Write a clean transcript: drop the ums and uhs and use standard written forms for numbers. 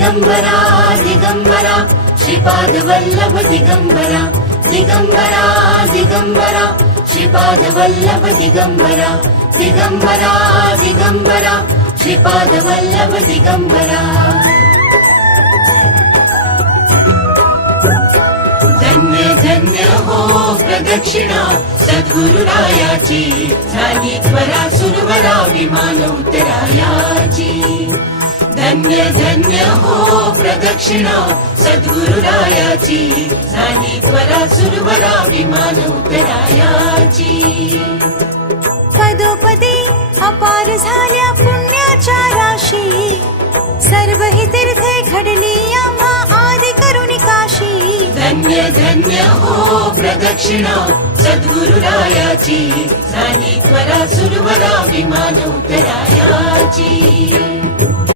दिगंबरा दिगंबरा श्रीपाद वल्लभ दिगंबरा दिगंबरा दिगंबरा श्रीपाद वल्लभ दिगंबरा दिगंबरा दिगंबरा श्रीपाद वल्लभ दिगंबरा धन्य धन्य हो प्रदक्षिणा सद्गुरुरायाची झाली त्वरा सुरवरा विमान उतरायाची धन्य धन्य हो प्रदक्षिणा सद्गुरुरायाची झाली त्वरा सुरवरा विमान उतरायाची पदोपदी अपार झाल्या पुण्याच्या राशी सर्व ही तीर्थे घडली आम्हा आदि करुणी काशी धन्य धन्य हो प्रदक्षिणा सद्गुरुरायाची झाली त्वरा सुरवरा विमान उतरायाची